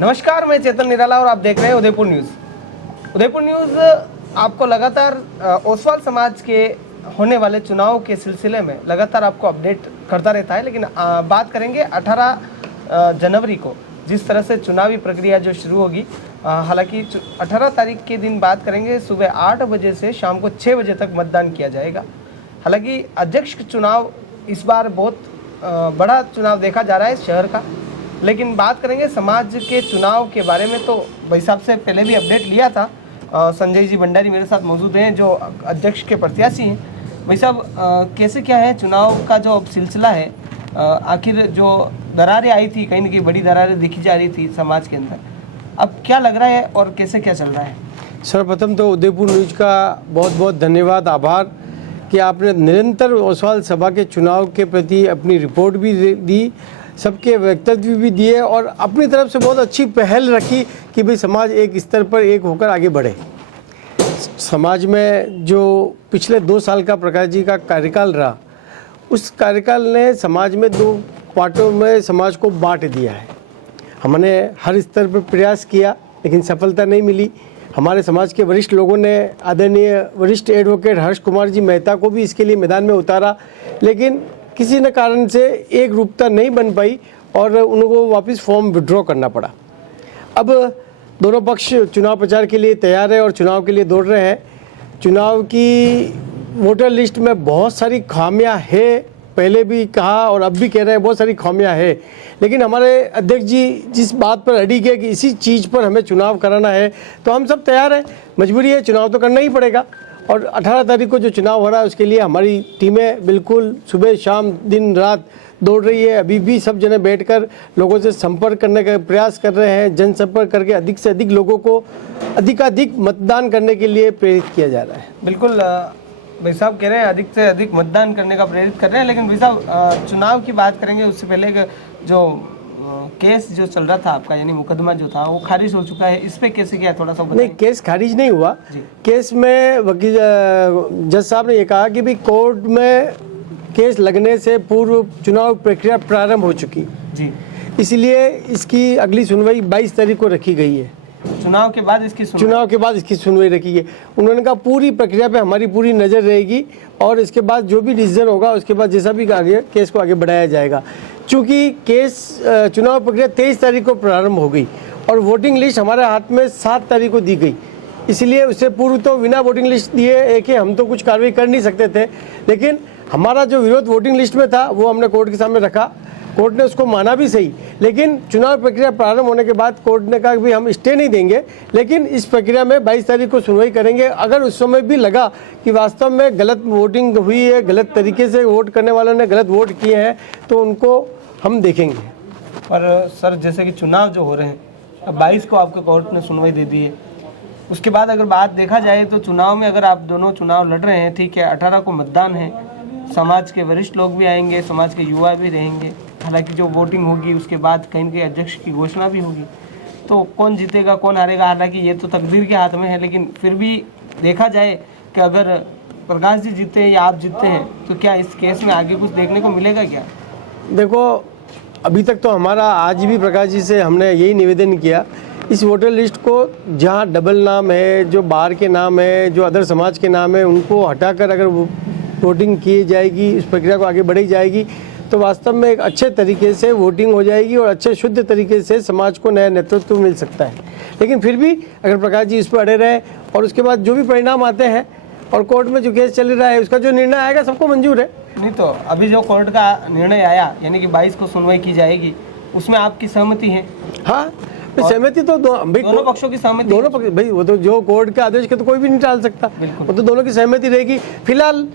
नमस्कार, मैं चेतन निराला और आप देख रहे हैं उदयपुर न्यूज़। उदयपुर न्यूज़ आपको लगातार ओसवाल समाज के होने वाले चुनाव के सिलसिले में लगातार आपको अपडेट करता रहता है। लेकिन बात करेंगे 18 जनवरी को जिस तरह से चुनावी प्रक्रिया जो शुरू होगी। हालांकि 18 तारीख के दिन बात करेंगे, सुबह 8 बजे से शाम को 6 बजे तक मतदान किया जाएगा। हालांकि अध्यक्ष चुनाव इस बार बहुत बड़ा चुनाव देखा जा रहा है शहर का। लेकिन बात करेंगे समाज के चुनाव के बारे में, तो भाई साहब से पहले भी अपडेट लिया था। संजय जी भंडारी मेरे साथ मौजूद हैं जो अध्यक्ष के प्रत्याशी हैं। भाई साहब, कैसे क्या है चुनाव का जो सिलसिला है, आखिर जो दरारें आई थी, कहीं ना कहीं बड़ी दरारें दिखी जा रही थी समाज के अंदर, अब क्या लग रहा है और कैसे क्या चल रहा है? सर्वप्रथम तो उदयपुर न्यूज का बहुत बहुत धन्यवाद, आभार कि आपने निरंतर ओसवाल सभा के चुनाव के प्रति अपनी रिपोर्ट भी दी, सबके वक्तव्य भी दिए और अपनी तरफ से बहुत अच्छी पहल रखी कि भाई समाज एक स्तर पर एक होकर आगे बढ़े। समाज में जो पिछले 2 साल का प्रकाश जी का कार्यकाल रहा, उस कार्यकाल ने समाज में 2 पार्टों में समाज को बांट दिया है। हमने हर स्तर पर प्रयास किया लेकिन सफलता नहीं मिली। हमारे समाज के वरिष्ठ लोगों ने आदरणीय वरिष्ठ एडवोकेट हर्ष कुमार जी मेहता को भी इसके लिए मैदान में उतारा, लेकिन किसी न कारण से एक रूपता नहीं बन पाई और उनको वापस फॉर्म विड्रॉ करना पड़ा। अब दोनों पक्ष चुनाव प्रचार के लिए तैयार है और चुनाव के लिए दौड़ रहे हैं। चुनाव की वोटर लिस्ट में बहुत सारी खामियां है, पहले भी कहा और अब भी कह रहे हैं बहुत सारी खामियां है, लेकिन हमारे अध्यक्ष जी जिस बात पर अड़ी गए कि इसी चीज़ पर हमें चुनाव कराना है, तो हम सब तैयार हैं। मजबूरी है, चुनाव तो करना ही पड़ेगा। और 18 तारीख को जो चुनाव हो रहा है उसके लिए हमारी टीमें बिल्कुल सुबह शाम दिन रात दौड़ रही है। अभी भी सब जने बैठकर लोगों से संपर्क करने का प्रयास कर रहे हैं, जनसंपर्क करके अधिक से अधिक लोगों को अधिकाधिक मतदान करने के लिए प्रेरित किया जा रहा है। बिल्कुल भाई साहब कह रहे हैं अधिक से अधिक मतदान करने का प्रेरित कर रहे हैं। लेकिन भाई साहब चुनाव की बात करेंगे उससे पहले जो केस जो चल रहा था आपका, यानी मुकदमा जो था वो खारिज हो चुका है, इस पे कैसे क्या थोड़ा सा बताइए। नहीं, केस खारिज नहीं हुआ। केस में वकील जज साहब ने ये कहा कि भाई कोर्ट में केस लगने से पूर्व चुनाव प्रक्रिया प्रारंभ हो चुकी जी, इसलिए इसकी अगली सुनवाई 22 तारीख को रखी गई है। चुनाव के बाद इसकी सुनवाई रखी है। उन्होंने कहा पूरी प्रक्रिया पे हमारी पूरी नज़र रहेगी और इसके बाद जो भी डिसीजन होगा उसके बाद जैसा भी आगे केस को आगे बढ़ाया जाएगा। चूँकि केस चुनाव प्रक्रिया 23 तारीख को प्रारंभ हो गई और वोटिंग लिस्ट हमारे हाथ में 7 तारीख को दी गई, इसलिए उससे पूर्व तो बिना वोटिंग लिस्ट दिए कि हम तो कुछ कार्रवाई कर नहीं सकते थे। लेकिन हमारा जो विरोध वोटिंग लिस्ट में था वो हमने कोर्ट के सामने रखा, कोर्ट ने उसको माना भी सही। लेकिन चुनाव प्रक्रिया प्रारंभ होने के बाद कोर्ट ने कहा कि भाई हम स्टे नहीं देंगे, लेकिन इस प्रक्रिया में 22 तारीख को सुनवाई करेंगे। अगर उस समय भी लगा कि वास्तव में गलत वोटिंग हुई है, गलत तरीके से वोट करने वालों ने गलत वोट किए हैं, तो उनको हम देखेंगे। और सर जैसे कि चुनाव जो हो रहे हैं, अब 22 को आपको कोर्ट ने सुनवाई दे दी है, उसके बाद अगर बात देखा जाए तो चुनाव में अगर आप दोनों चुनाव लड़ रहे हैं, ठीक है, 18 को मतदान है, समाज के वरिष्ठ लोग भी आएंगे, समाज के युवा भी रहेंगे। हालांकि जो वोटिंग होगी उसके बाद कहीं न कहीं अध्यक्ष की घोषणा भी होगी, तो कौन जीतेगा कौन हारेगा, हालांकि ये तो तकदीर के हाथ में है। लेकिन फिर भी देखा जाए कि अगर प्रकाश जी जीते हैं या आप जीतते हैं तो क्या इस केस में आगे कुछ देखने को मिलेगा क्या? देखो, अभी तक तो हमारा आज भी प्रकाश जी से हमने यही निवेदन किया, इस वोटर लिस्ट को जहाँ डबल नाम है, जो बाहर के नाम है, जो अदर समाज के नाम है, उनको हटाकर अगर वोटिंग की जाएगी, इस प्रक्रिया को आगे बढ़ाई जाएगी, तो वास्तव में एक अच्छे तरीके से वोटिंग हो जाएगी और अच्छे शुद्ध तरीके से समाज को नया नेतृत्व मिल सकता है। लेकिन फिर भी अगर प्रकाश जी इस पर अड़े रहे और उसके बाद जो भी परिणाम आते हैं और कोर्ट में जो केस चल रहा है उसका जो निर्णय आएगा सबको मंजूर है। नहीं तो अभी जो कोर्ट का निर्णय आया, यानी कि 22 को सुनवाई की जाएगी, उसमें आपकी सहमति है? हाँ, सहमति तो दोनों पक्षों की सहमति, दोनों पक्ष भाई, वो तो जो कोर्ट के आदेश के तो कोई भी नहीं टाल सकता, वो तो दोनों की सहमति रहेगी। फिलहाल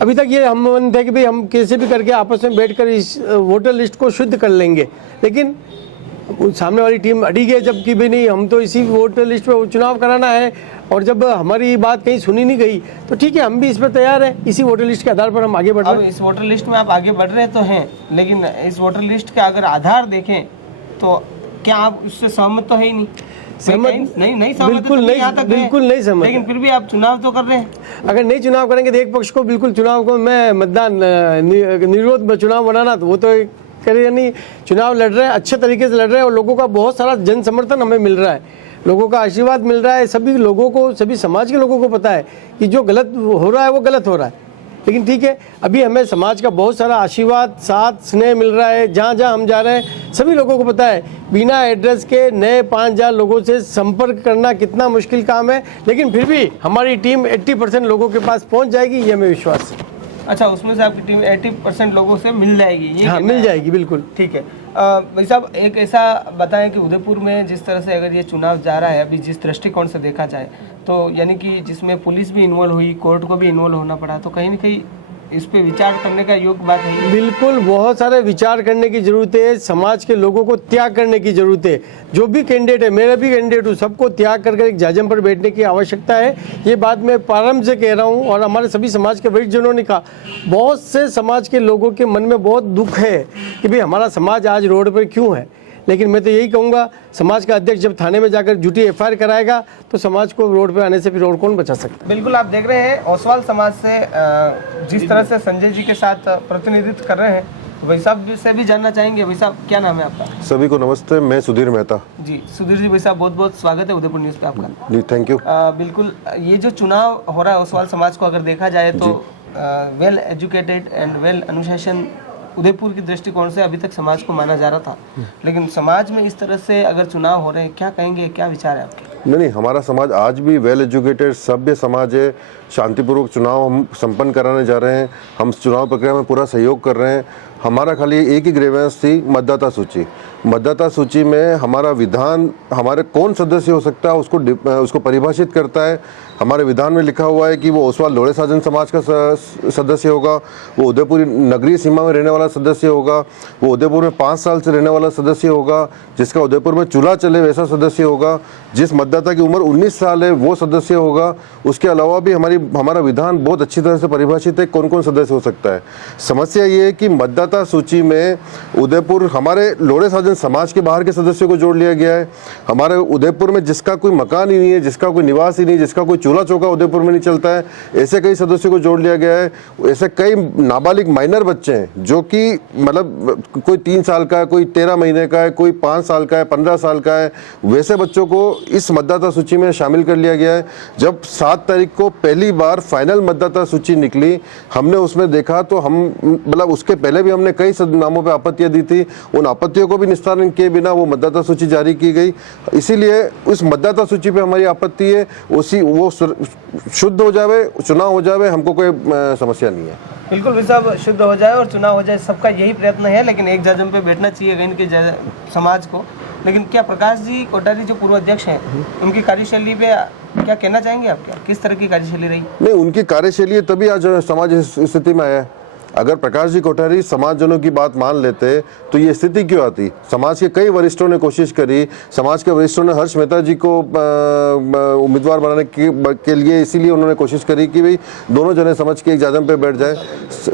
अभी तक ये हम मन थे कि भाई हम कैसे भी करके आपस में बैठकर इस वोटर लिस्ट को शुद्ध कर लेंगे, लेकिन सामने वाली टीम अड़ी गई जबकि भाई नहीं, हम तो इसी वोटर लिस्ट पे चुनाव कराना है। और जब हमारी बात कहीं सुनी नहीं गई तो ठीक है, हम भी इस पर तैयार हैं, इसी वोटर लिस्ट के आधार पर हम आगे बढ़ रहे हैं। इस वोटर लिस्ट में आप आगे बढ़ रहे तो हैं, लेकिन इस वोटर लिस्ट का अगर आधार देखें तो क्या आप उससे सहमत तो है ही नहीं? सहमत नहीं सहमत, बिल्कुल नहीं सहमत, लेकिन फिर भी आप चुनाव तो कर रहे हैं। अगर नहीं चुनाव करेंगे तो एक पक्ष को बिल्कुल चुनाव को मैं मतदान निर्विरोध चुनाव बनाना, तो वो तो करे या नहीं, चुनाव लड़ रहे हैं, अच्छे तरीके से लड़ रहे हैं और लोगों का बहुत सारा जन समर्थन हमें मिल रहा है, लोगों का आशीर्वाद मिल रहा है। सभी लोगों को, सभी समाज के लोगों को पता है कि जो गलत हो रहा है वो गलत हो रहा है, लेकिन ठीक है, अभी हमें समाज का बहुत सारा आशीर्वाद, साथ, स्नेह मिल रहा है। जहाँ जहाँ हम जा रहे हैं सभी लोगों को पता है बिना एड्रेस के नए 5000 लोगों से संपर्क करना कितना मुश्किल काम है, लेकिन फिर भी हमारी टीम 80% लोगों के पास पहुँच जाएगी, ये हमें विश्वास है। अच्छा, उसमें से आपकी टीम 80% लोगों से मिल जाएगी, ये हाँ, मिल जाएगी, बिल्कुल। ठीक है। भाई साहब, एक ऐसा बताएं कि उदयपुर में जिस तरह से अगर ये चुनाव जा रहा है अभी, जिस दृष्टिकोण से देखा जाए तो यानी कि जिसमें पुलिस भी इन्वॉल्व हुई, कोर्ट को भी इन्वॉल्व होना पड़ा, तो कहीं ना कहीं इस पे विचार करने का योग्य बात है। बिल्कुल, बहुत सारे विचार करने की जरूरत है, समाज के लोगों को त्याग करने की जरूरत है। जो भी कैंडिडेट है, मेरा भी कैंडिडेट हूँ, सबको त्याग करके एक जाजम पर बैठने की आवश्यकता है। ये बात मैं प्रारंभ से कह रहा हूँ और हमारे सभी समाज के वरिष्ठजनों ने कहा। बहुत से समाज के लोगों के मन में बहुत दुख है कि भाई हमारा समाज आज रोड पर क्यों है, लेकिन मैं तो यही कहूँगा, समाज का अध्यक्ष जब थाने में जाकर झूठी FIR कराएगा तो समाज को रोड पर आने से फिर और कौन बचा सकता है। बिल्कुल, आप देख रहे हैं ओसवाल समाज से जिस तरह से संजय जी के साथ प्रतिनिधित्व कर रहे हैं, भाई साहब से भी जानना चाहेंगे। भाई साहब, क्या नाम है आपका? सभी को नमस्ते, मैं सुधीर मेहता। जी सुधीर जी, भाई साहब बहुत बहुत स्वागत है उदयपुर न्यूज़ पे आपका। जी, थैंक यू। बिल्कुल, ये जो चुनाव हो रहा है ओसवाल समाज को अगर देखा जाए तो वेल एजुकेटेड एंड वेल अनुशासन उदयपुर की दृष्टिकोण से अभी तक समाज को माना जा रहा था, लेकिन समाज में इस तरह से अगर चुनाव हो रहे हैं, क्या कहेंगे, क्या विचार है आपके? नहीं, हमारा समाज आज भी वेल एजुकेटेड सभ्य समाज है। शांतिपूर्वक चुनाव हम संपन्न कराने जा रहे हैं, हम चुनाव प्रक्रिया में पूरा सहयोग कर रहे हैं। हमारा खाली एक ही ग्रीवेंस थी, मतदाता सूची। मतदाता सूची में हमारा विधान, हमारे कौन सदस्य हो सकता है उसको परिभाषित करता है। हमारे विधान में लिखा हुआ है कि वो ओसवाल लोढ़े साजन समाज का सदस्य होगा, वो उदयपुर नगरीय सीमा में रहने वाला सदस्य होगा, वो उदयपुर में 5 साल से रहने वाला सदस्य होगा, जिसका उदयपुर में चूल्हा चले वैसा सदस्य होगा, जिस मतदाता की उम्र 19 साल है वो सदस्य होगा। उसके अलावा भी हमारा विधान बहुत अच्छी तरह से परिभाषित है कौन कौन सदस्य हो सकता है। समस्या ये है कि मतदाता सूची में उदयपुर, हमारे लोढ़े साजन समाज के बाहर के सदस्यों को जोड़ लिया गया है। हमारे उदयपुर में जिसका कोई मकान ही नहीं है, जिसका कोई निवास ही नहीं, जिसका कोई चूल्हा चौका उदयपुर में नहीं चलता है, ऐसे कई सदस्यों को जोड़ लिया गया है। ऐसे कई नाबालिग माइनर बच्चे हैं जो कि मतलब कोई 3 साल का है, कोई 13 महीने का है, कोई 5 साल का है, 15 साल का है, वैसे बच्चों को इस मतदाता सूची में शामिल कर लिया गया है। जब 7 तारीख को पहली बार फाइनल मतदाता सूची निकली, हमने उसमें देखा तो हम मतलब उसके पहले भी हमने कई नामों पे आपत्तियां दी थी, उन आपत्तियों को भी निस्तारण किए बिना वो मतदाता सूची जारी की गई। इसीलिए उस मतदाता सूची पे हमारी आपत्ति है, वो शुद्ध हो जावे, चुनाव हो जावे, हमको कोई समस्या नहीं है। बिल्कुल भाई साहब, शुद्ध हो जाए और चुनाव हो जाए, सबका यही प्रयत्न है, लेकिन एक जाजम पे बैठना चाहिए इनके समाज को। लेकिन क्या प्रकाश जी कोठारी जो पूर्व अध्यक्ष हैं, उनकी कार्यशैली पे क्या कहना चाहेंगे आप? क्या किस तरह की कार्यशैली रही? नहीं, उनकी कार्यशैली तभी आज समाज इस स्थिति में आया है। अगर प्रकाश जी कोठारी समाजजनों की बात मान लेते तो ये स्थिति क्यों आती? समाज के कई वरिष्ठों ने कोशिश करी, समाज के वरिष्ठों ने हर्ष मेहता जी को उम्मीदवार बनाने के लिए इसीलिए उन्होंने कोशिश करी कि भाई दोनों जने समझ के एक जाजम पे बैठ जाए।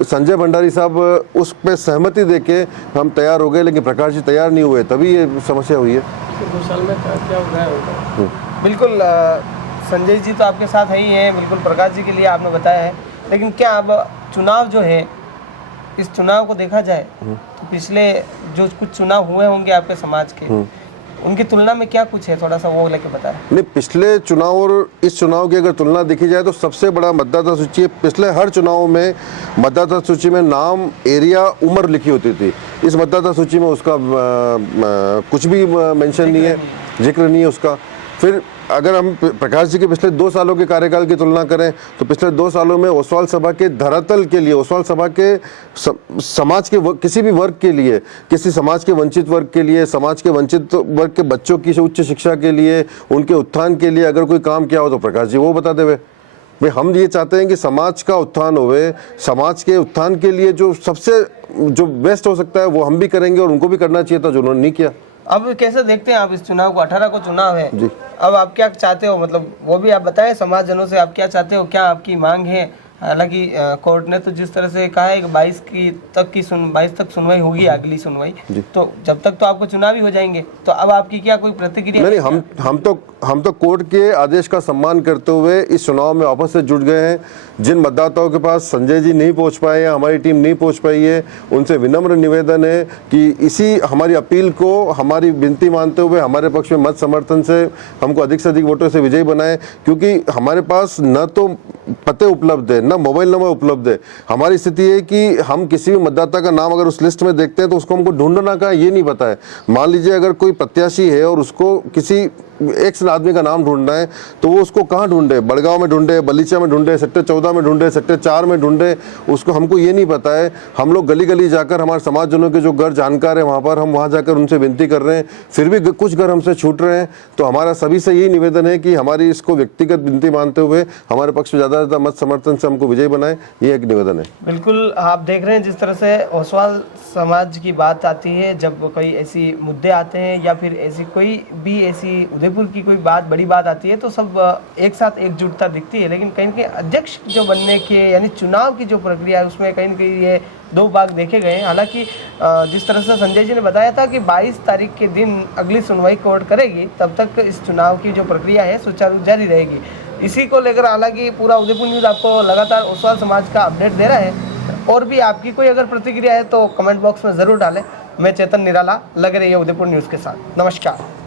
संजय भंडारी साहब उस पर सहमति देके हम तैयार हो गए, लेकिन प्रकाश जी तैयार नहीं हुए, तभी ये समस्या हुई है। 2 साल में क्या हो रहा है? बिल्कुल, संजय जी तो आपके साथ ही हैं, बिल्कुल प्रकाश जी के लिए आपने बताया है, लेकिन क्या अब चुनाव जो है, इस चुनाव को देखा जाए तो पिछले जो कुछ चुनाव हुए होंगे आपके समाज के, उनकी तुलना में क्या कुछ है, थोड़ा सा वो लेके बताएं। नहीं, पिछले चुनाव और इस चुनाव की अगर तुलना देखी जाए तो सबसे बड़ा मतदाता सूची है। पिछले हर चुनाव में मतदाता सूची में नाम, एरिया, उम्र लिखी होती थी। इस मतदाता सूची में उसका कुछ भी मेंशन नहीं है, जिक्र नहीं है उसका। फिर अगर हम प्रकाश जी के पिछले 2 सालों के कार्यकाल की तुलना करें तो पिछले 2 सालों में ओसवाल सभा के धरातल के लिए, ओसवाल सभा के समाज के किसी भी वर्ग के लिए, किसी समाज के वंचित वर्ग के लिए, समाज के वंचित वर्ग के बच्चों की उच्च शिक्षा के लिए, उनके उत्थान के लिए अगर कोई काम किया हो तो प्रकाश जी वो बता देवे। भाई हम ये चाहते हैं कि समाज का उत्थान होवे, समाज के उत्थान के लिए जो सबसे जो बेस्ट हो सकता है वो हम भी करेंगे और उनको भी करना चाहिए था जो उन्होंने नहीं किया। अब कैसे देखते हैं आप इस चुनाव को? 18 को चुनाव है जी। अब आप क्या चाहते हो, मतलब वो भी आप बताएं समाज जनों से, आप क्या चाहते हो, क्या आपकी मांग है हालांकि कोर्ट ने तो जिस तरह से कहा है कि 22 तक सुनवाई होगी, अगली सुनवाई, तो जब तक तो आपको चुनाव ही हो जाएंगे, तो अब आपकी क्या कोई प्रतिक्रिया? नहीं, हम तो कोर्ट के आदेश का सम्मान करते हुए इस चुनाव में वापस से जुट गए हैं। जिन मतदाताओं के पास संजय जी नहीं पहुंच पाए या हमारी टीम नहीं पहुंच पाई है, उनसे विनम्र निवेदन है कि इसी हमारी अपील को हमारी विनती मानते हुए हमारे पक्ष में मत समर्थन से हमको अधिक से अधिक वोटों से विजयी बनाए, क्योंकि हमारे पास न तो पते उपलब्ध है, न मोबाइल नंबर उपलब्ध है। हमारी स्थिति है कि हम किसी भी मतदाता का नाम अगर उस लिस्ट में देखते हैं तो उसको हमको ढूंढना का ये नहीं पता है। मान लीजिए अगर कोई प्रत्याशी है और उसको किसी एक आदमी का नाम ढूंढना है, तो वो उसको कहाँ ढूंढे? बड़गांव में ढूंढे, बलीचा में ढूंढे, सेक्टर 14 में ढूंढे, सेक्टर 4 में ढूंढे, उसको हमको ये नहीं पता है। हम लोग गली गली जाकर हमारे समाजजनों के जो घर जानकार है वहाँ पर हम वहाँ जाकर उनसे विनती कर रहे हैं, फिर भी कुछ घर हमसे छूट रहे हैं। तो हमारा सभी से यही निवेदन है कि हमारी इसको व्यक्तिगत विनती मानते हुए हमारे पक्ष में ज़्यादा से ज़्यादा मत समर्थन से हमको विजयी बनाए, ये एक निवेदन है। बिल्कुल, आप देख रहे हैं जिस तरह से ओसवाल समाज की बात आती है, जब कोई ऐसी मुद्दे आते हैं या फिर ऐसी कोई भी ऐसी उदयपुर की कोई बड़ी बात आती है तो सब एक साथ एकजुटता दिखती है। लेकिन कहीं न कहीं अध्यक्ष जो बनने के यानी चुनाव की जो प्रक्रिया है उसमें कहीं न कहीं ये दो भाग देखे गए हैं। हालांकि जिस तरह से संजय जी ने बताया था कि 22 तारीख के दिन अगली सुनवाई कोर्ट करेगी, तब तक इस चुनाव की जो प्रक्रिया है सुचारू जारी रहेगी। इसी को लेकर हालांकि पूरा उदयपुर न्यूज़ आपको लगातार ओसवाल समाज का अपडेट दे रहा है। और भी आपकी कोई अगर प्रतिक्रिया है तो कमेंट बॉक्स में ज़रूर डालें। मैं चेतन निराला, लग रही है उदयपुर न्यूज़ के साथ। नमस्कार।